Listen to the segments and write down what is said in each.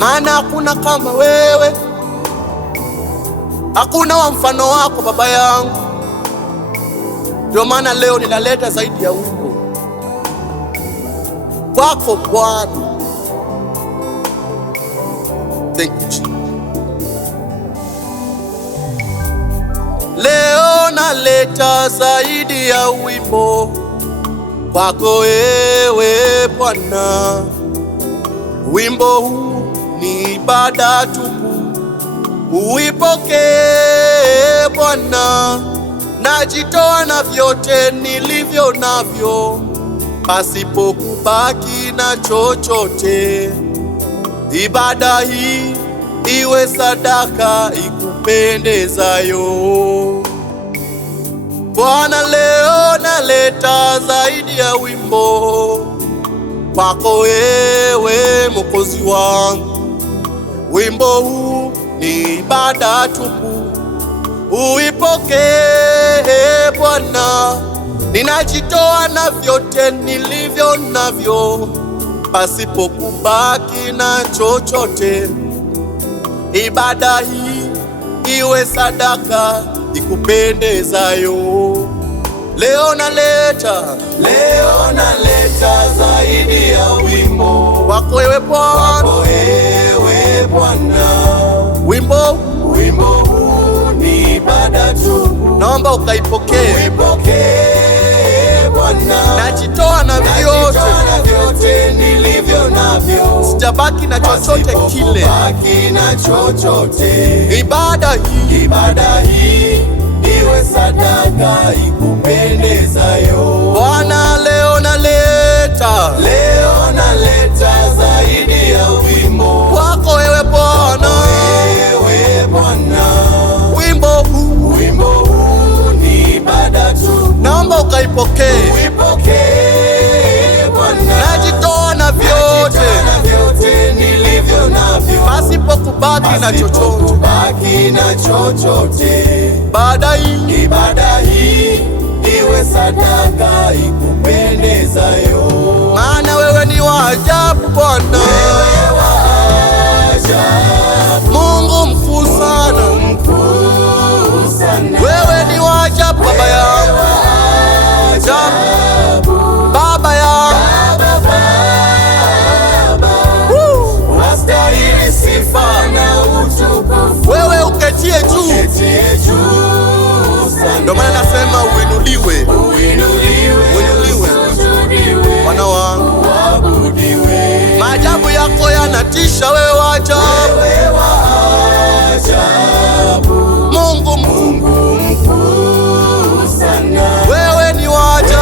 maana hakuna kama wewe, hakuna wa mfano wako Baba yangu. Ndio maana leo ninaleta zaidi ya wimbo kwako Bwana. Thank you. Leo naleta zaidi ya wimbo kwako wewe Bwana. Wimbo huu ni ibada tupu, uipokee Bwana. Najitoa na vyote nilivyo navyo, pasipo kubaki na chochote. Ibada hii iwe sadaka ikupendezayo Bwana. Leo naleta zaidi ya wimbo kwako wewe Mwokozi wangu. Wimbo huu ni ibada tupu, uipokee Bwana. Ninajitoa na vyote nilivyo navyo, pasipo kubaki na chochote. Ibada hii iwe sadaka ikupendezayo. Leo naleta zaidi ya wimbo kwako wewe Bwana. Wimbo huu ni ibada tu, naomba ukaipokee Bwana. Najitoa na vyote nilivyo navyo, sitabaki na chochote kile. Ibada hii iwe sadaka ikupendezayo Bwana. Leo naleta zaidi ya wimbo kwako wewe Bwana. Wimbo huu ni ibada tu, naomba ukaipokee Bwana. Najitoa na vyote nilivyo navyo, pasipo kubaki na chochote. Ibada hii iwe sadaka ikupendezayo, maana wewe ni wa ajabu Bwana. Mungu mkuu sana, wewe ni wa ajabu Baba yangu, Baba yangu. Wastahili sifa na utukufu, wewe uketie juu. Ndio maana nasema uinuliwe Bwana wangu. Maajabu yako yanatisha, wewe wa ajabu. Mungu mkuu sana, wewe ni wa ajabu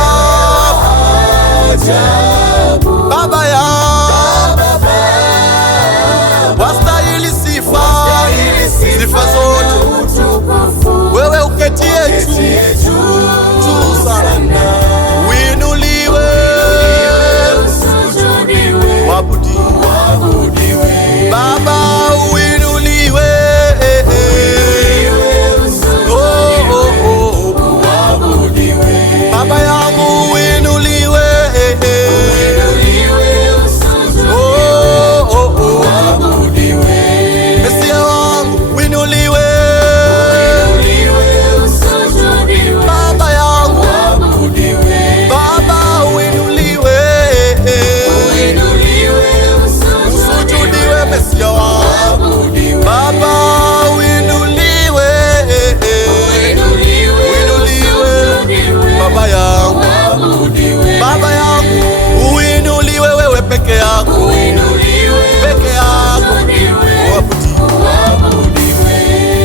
Baba yangu. Wastahili sifa zote, wewe uketie juu sana. Uinuliwe, wabudiwe Baba, uinuliwe. Baba yangu uinuliwe. Mesia wangu uinuliwe. Baba yangu, Baba uinuliwe. Usujudiwe Mesia wangu. Baba uinuliwe. Baba yangu, Baba yangu uinuliwe, wewe peke yako,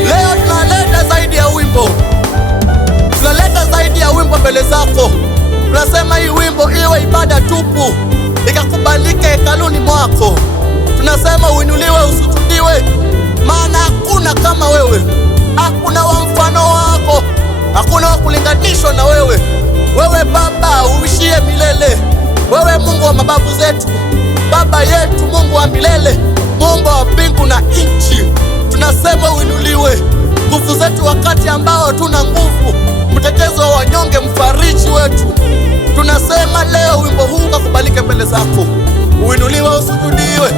Leo tunaleta zaidi ya wimbo mbele zako. Tunasema hii wimbo iwe ibada tupu, ikakubalike hekaluni mwako. Tunasema uinuliwe, usujudiwe, maana hakuna kama wewe, hakuna wa mfano wako, hakuna wa kulinganishwa na wewe. Wewe Baba uishie milele, wewe Mungu wa mababu zetu, Baba yetu, Mungu wa milele, Mungu wa mbingu na nchi. Tunasema uinuliwe, nguvu zetu wakati ambao hatuna nguvu, mtetezi wa wanyonge, mfariji wetu. Tunasema leo wimbo huu ukakubalike mbele zako, uinuliwe, usujudiwe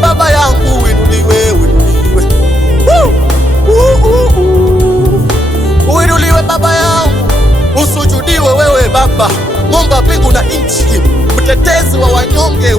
Baba. Baba yangu uinuliwe, uinuliwe. Uinuliwe Baba yangu, usujudiwe wewe Baba, Muumba mbingu na nchi, mtetezi wa wanyonge.